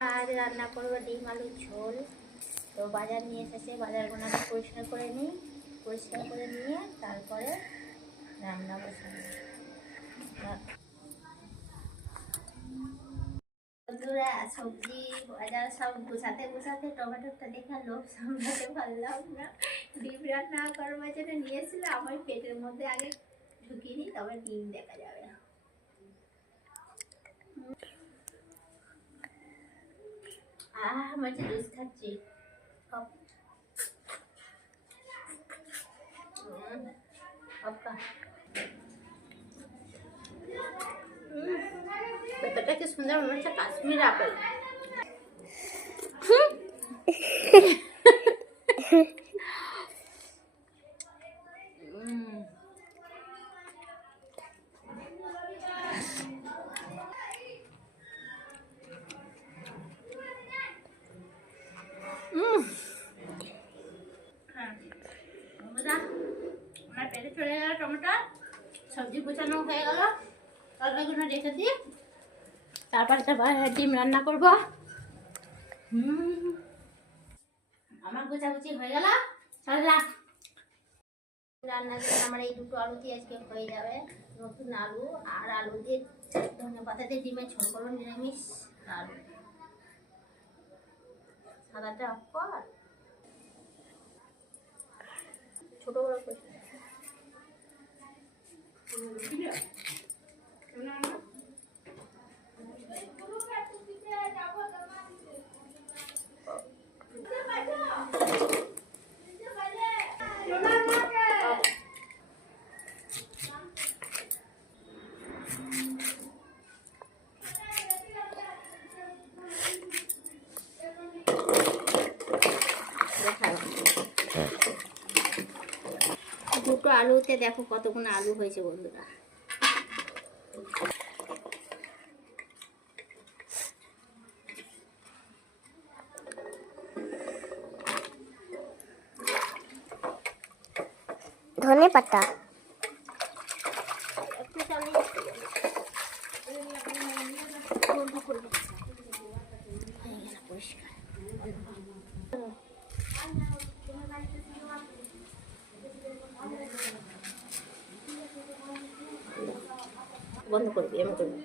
আজ রান্না করবো ডিম আলুর ঝোল। তো বাজার নিয়ে এসেছে, বাজারগুলো আমি পরিষ্কার করে নিই। পরিষ্কার করে নিয়ে তারপরে রান্না বসাবো। বন্ধুরা, সবজি বাজার সব গোছাতে গোছাতে টমেটোটা দেখে লোভ সামলাতে পারলাম না। ডিম রান্না করবার জন্য নিয়েছিল, আমার পেটের মধ্যে আগে ঢুকিয়ে নিই, তবে ডিম দেখা যাবে। আমার জুস খাচ্ছি। ব্যাপারটা কি সুন্দর, মনে হচ্ছে কাশ্মীর আপেল। আমার পেটে চলে গেল টমেটো, সবজি গুছানো হয়ে গেল, তরকারিগুলো রেখে দিই, তারপরে ডিম রান্না করব। আমার গোছাগুছি হয়ে গেল, চল রাখ। রান্নার জন্য আমার এই দুটো আলু দিয়ে আজকে হয়ে যাবে। নতুন আলু আর আলু দিয়ে ধনে পাতা দিয়ে ডিমের ঝোল করবো, নিরামিষ আলু। সাদাটা অফ কর, ছোট বড় করে দুটো আলুতে দেখো কতগুলো আলু হয়েছে বন্ধুরা। ধনে পাতা বন্ধ করবি, আমি করবো।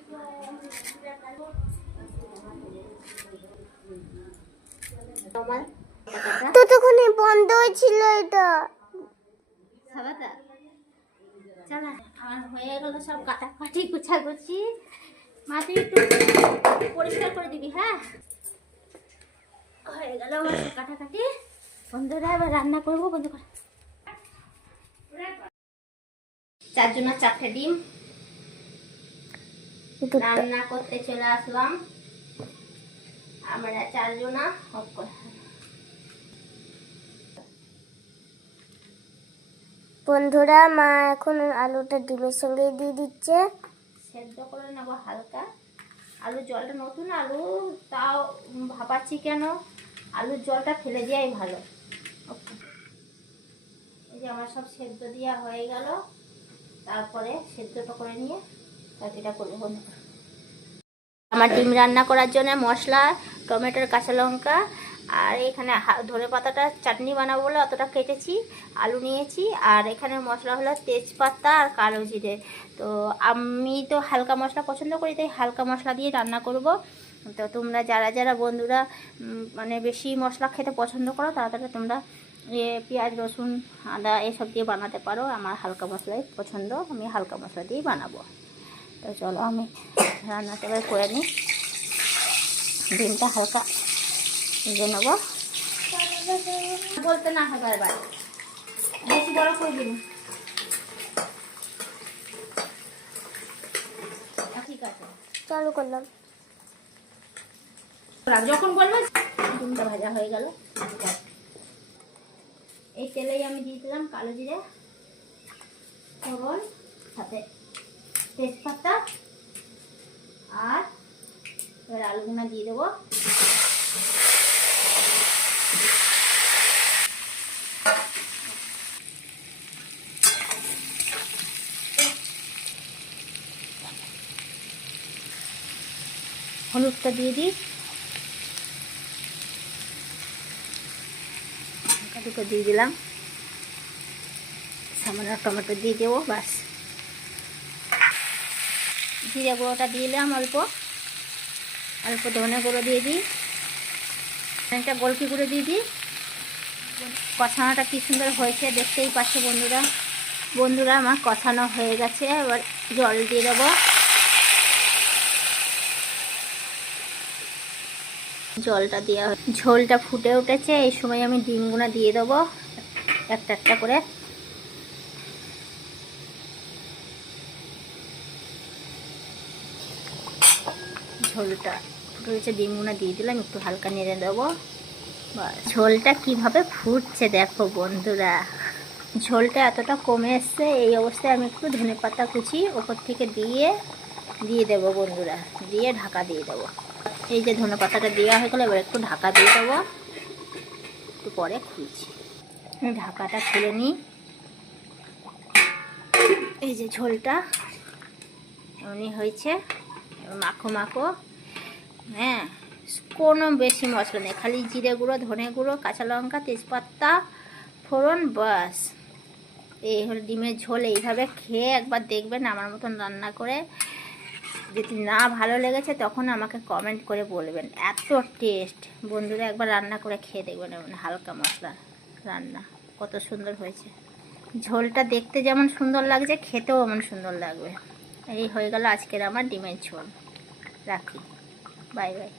ততক্ষণে বন্ধ হয়েছিল এটা। সাদাটা চলা, আমার হয়ে গেল সব কাটাকাটি গুছাগুছি। মা তুই একটু পরিষ্কার করে দিবি, হ্যাঁ? হয়ে গেল আমার কাটাকাটি। বন্ধুরা এবার রান্না করবো। বন্ধু কর, 4 জনের 4টে ডিম রান্না করতে চলে আসলাম। আমরা 4 জনা। বন্ধুরা, মা এখন আলুটা ডিমের সঙ্গে দিয়ে দিচ্ছে। সেদ্ধ করে নেবো হালকা। আলুর জলটা, নতুন আলু তাও ভাপাচ্ছি কেন, আলুর জলটা ফেলে দেওয়াই ভালো। এই যে আমার সব সেদ্ধ দেওয়া হয়ে গেল, তারপরে সেদ্ধটা করে নিয়ে চাটনিটা করবো। আমার ডিম রান্না করার জন্য মশলা, টমেটোর, কাঁচা লঙ্কা আর এখানে ধনে পাতাটা চাটনি বানাবো বলে অতটা কেটেছি, আলু নিয়েছি। আর এখানে মশলা হলো তেজপাতা আর কালো জিরে। তো আমি তো হালকা মশলা পছন্দ করি, তাই হালকা মশলা দিয়ে রান্না করব। তো তোমরা যারা যারা বন্ধুরা মানে বেশি মশলা খেতে পছন্দ করো, তাড়াতাড়ি তোমরা পেঁয়াজ, রসুন, আদা এসব দিয়ে বানাতে পারো। আমার হালকা মশলাই পছন্দ, আমি হালকা মশলা দিয়েই বানাবো। তো চলো আমি রান্নাটা এবার করে নিই। ডিমটা হালকা ভেজে নেবো, বলতে না হবে এবার, বেশি বড় করে দিন। ঠিক আছে, চালু করলাম। যখন বলবে। ডিমটা ভাজা হয়ে গেল, এই তেলেই আমি দিয়ে দিলাম কালো জিরে, ফোড়ন, সাথে তেজপাতা, আর এবার আলুগুলো দিয়ে দেবো। হলুদটা দিয়ে দিই, দুটো দিয়ে দিলাম, সামান্য টমেটো দিয়ে দেবো, বাস। জিরে গুঁড়োটা দিয়ে দিলাম, অল্প অল্প ধনে গুঁড়ো দিয়ে দিই, একটা গোলকি গুঁড়ো দিয়ে দিই। কষানোটা কি সুন্দর হয়েছে দেখতেই পাচ্ছে বন্ধুরা। বন্ধুরা আমার কষানো হয়ে গেছে, এবার জল দিয়ে দেবো। জলটা দেওয়া, ঝোলটা ফুটে উঠেছে, এই সময় আমি ডিমগুলো দিয়ে দেবো একটা একটা করে। ঝোলটা ফুটে উঠেছে, ডিমগুলো দিয়ে দিলাম, একটু হালকা নেড়ে দেবো। ঝোলটা কিভাবে ফুটছে দেখো বন্ধুরা, ঝোলটা এতটা কমে এসছে। এই অবস্থায় আমি একটু ধনেপাতা কুচি ওপর থেকে দিয়ে দেবো বন্ধুরা, দিয়ে ঢাকা দিয়ে দেবো। এই যে ধনেপাতাটা দেওয়া হয়ে গেলো, এবার একটু ঢাকা দিয়ে দেবো, একটু পরে খুলছি। ঢাকাটা খুলে নিই। এই যে ঝোলটা এমনি হয়েছে, মাখো মাখো। হ্যাঁ, কোনো বেশি মশলা নেই, খালি জিরে গুঁড়ো, ধনে গুঁড়ো, কাঁচা লঙ্কা, তেজপাতা, ফোড়ন, বাস। এই হলো ডিমের ঝোল। এইভাবে খেয়ে একবার দেখবেন আমার মতন রান্না করে। যদি না ভালো লেগেছে তখন আমাকে কমেন্ট করে বলবেন, এত টেস্ট। বন্ধুরা একবার রান্না করে খেয়ে দেখবেন, এমন হালকা মশলা রান্না কত সুন্দর হয়েছে। ঝোলটা দেখতে যেমন সুন্দর লাগছে, খেতেও এমন সুন্দর লাগবে। এই হয়ে গেল আজকের আমার ডিমের ঝোল। রাখি, বাই বাই।